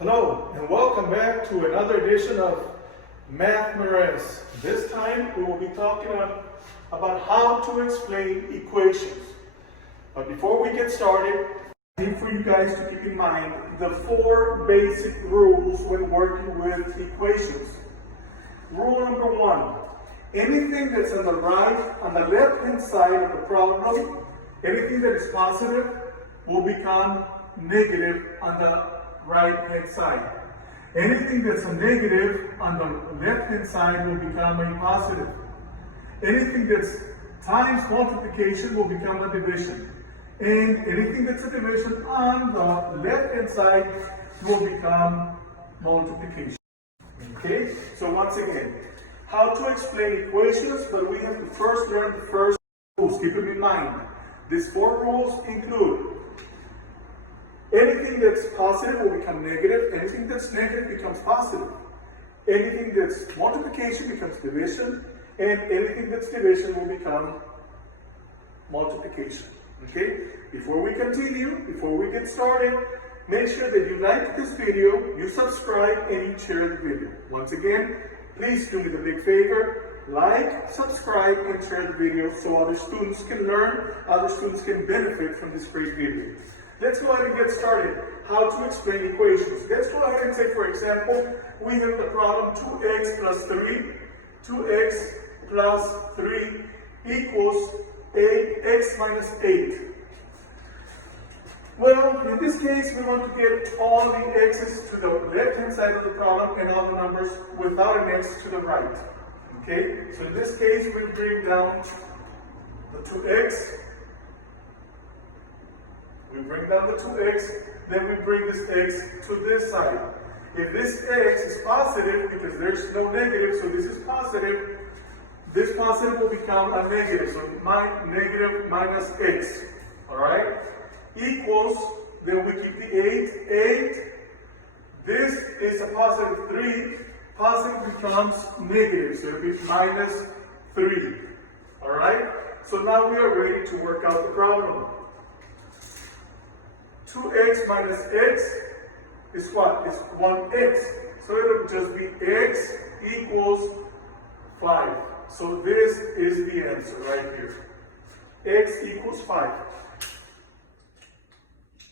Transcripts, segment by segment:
Hello and welcome back to another edition of Mathmarez. This time we will be talking about how to explain equations. But before we get started, I need for you guys to keep in mind the 4 basic rules when working with equations. Rule number 1, anything that's on the left-hand side of the problem, anything that is positive will become negative on the right-hand side. Anything that's a negative on the left-hand side will become a positive. Anything that's times multiplication will become a division. And anything that's a division on the left-hand side will become multiplication. Okay, so once again, how to explain equations, but we have to first learn the first rules. Keep them in mind. These 4 rules include anything that's positive will become negative, anything that's negative becomes positive. Anything that's multiplication becomes division, and anything that's division will become multiplication. Okay? Before we continue, before we get started, make sure that you like this video, you subscribe, and you share the video. Once again, please do me the big favor, like, subscribe, and share the video so other students can learn, other students can benefit from this great video. Let's go ahead and get started. How to explain equations. Let's go ahead and say, for example, we have the problem 2x plus 3. 2x plus 3 equals 8x minus 8. Well, in this case, we want to get all the x's to the left-hand side of the problem and all the numbers without an x to the right. Okay? So in this case, we bring down the 2x. We bring down the 2x, then we bring this x to this side. If this x is positive, because there's no negative, so this is positive, this positive will become a negative. So negative minus x, all right? Equals, then we keep the 8. This is a positive 3. Positive becomes negative, so it'll be minus 3, all right? So now we are ready to work out the problem. 2x minus x is what? It's 1x. So it'll just be x equals 5. So this is the answer right here. X equals 5.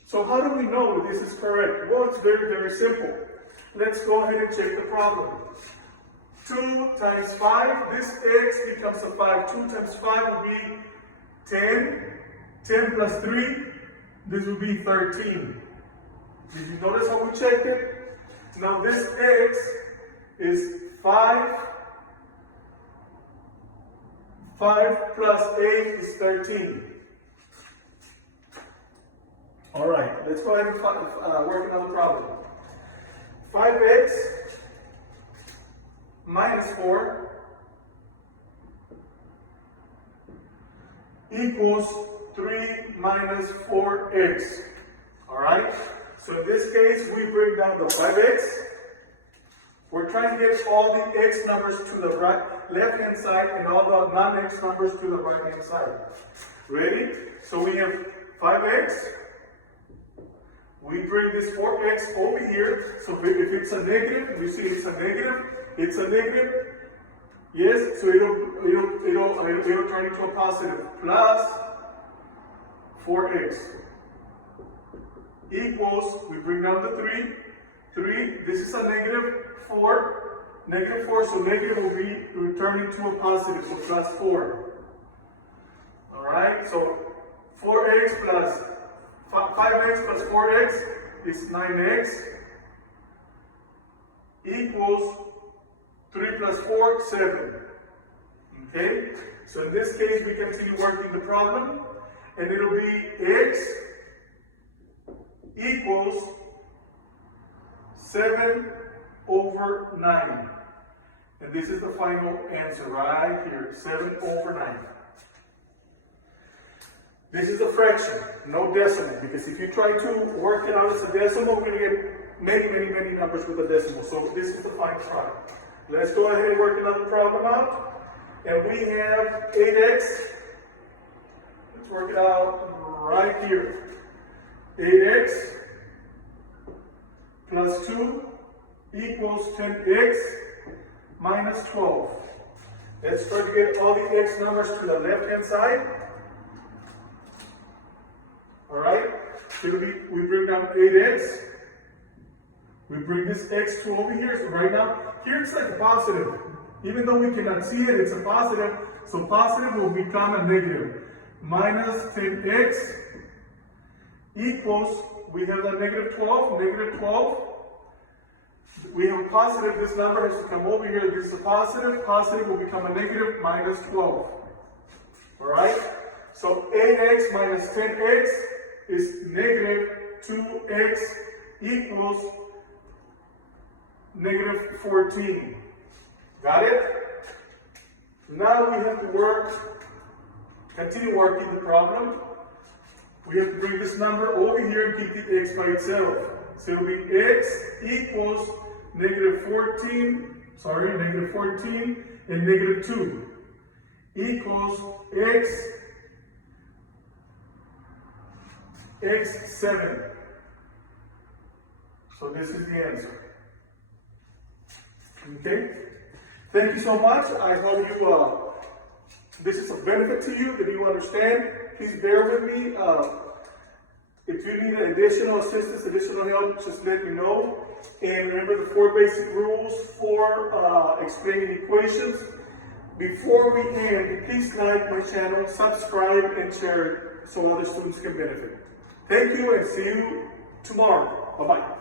So how do we know that this is correct? Well, it's very, very simple. Let's go ahead and check the problem. 2 times 5, this x becomes a 5. 2 times 5 will be 10. 10 plus 3, this will be 13. Did you notice how we checked it? Now this x is 5. 5 plus 8 is 13. All right, let's go ahead and work another problem. 5x minus 4 equals 3 minus 4x. All right? So in this case, we bring down the 5x. We're trying to get all the x numbers to the left-hand side and all the non-x numbers to the right-hand side. Ready? So we have 5x. We bring this 4x over here. So if it's a negative, we see it's a negative. It's a negative. Yes, so it'll turn into a positive. Plus 4x equals, we bring down the 3. 3, this is a negative 4. Negative 4, so negative will be returning to a positive, so plus 4. All right, so 4x plus 5x plus 4x is 9x equals 3 plus 4, 7. Okay, so in this case, we continue working the problem. And it'll be x equals 7 over 9. And this is the final answer right here, 7 over 9. This is a fraction, no decimal, because if you try to work it out as a decimal, we're going to get many, many, many numbers with a decimal. So this is the final product. Let's go ahead and work another problem out. And we have 8x. Let's work it out right here. 8x plus plus 2 equals 10x minus 12. Let's try to get all the x numbers to the left-hand side. All right? So we bring down 8x. We bring this x to over here. So right now, here it's like a positive. Even though we cannot see it, it's a positive. So positive will become a negative. Minus 10x equals, we have the negative 12, negative 12. We have a positive, this number has to come over here. This is a positive, positive will become a negative, minus 12. All right? So 8x minus 10x is negative 2x equals negative 14. Got it? Now we have to continue working the problem. We have to bring this number over here and keep the x by itself. So it'll be x equals negative 14 and negative 2 equals x 7. So this is the answer. Okay? Thank you so much. I hope this is a benefit to you, that you understand. Please bear with me. If you need additional assistance, additional help, just let me know. And remember the 4 basic rules for explaining equations. Before we end, please like my channel, subscribe, and share it so other students can benefit. Thank you, and see you tomorrow. Bye-bye.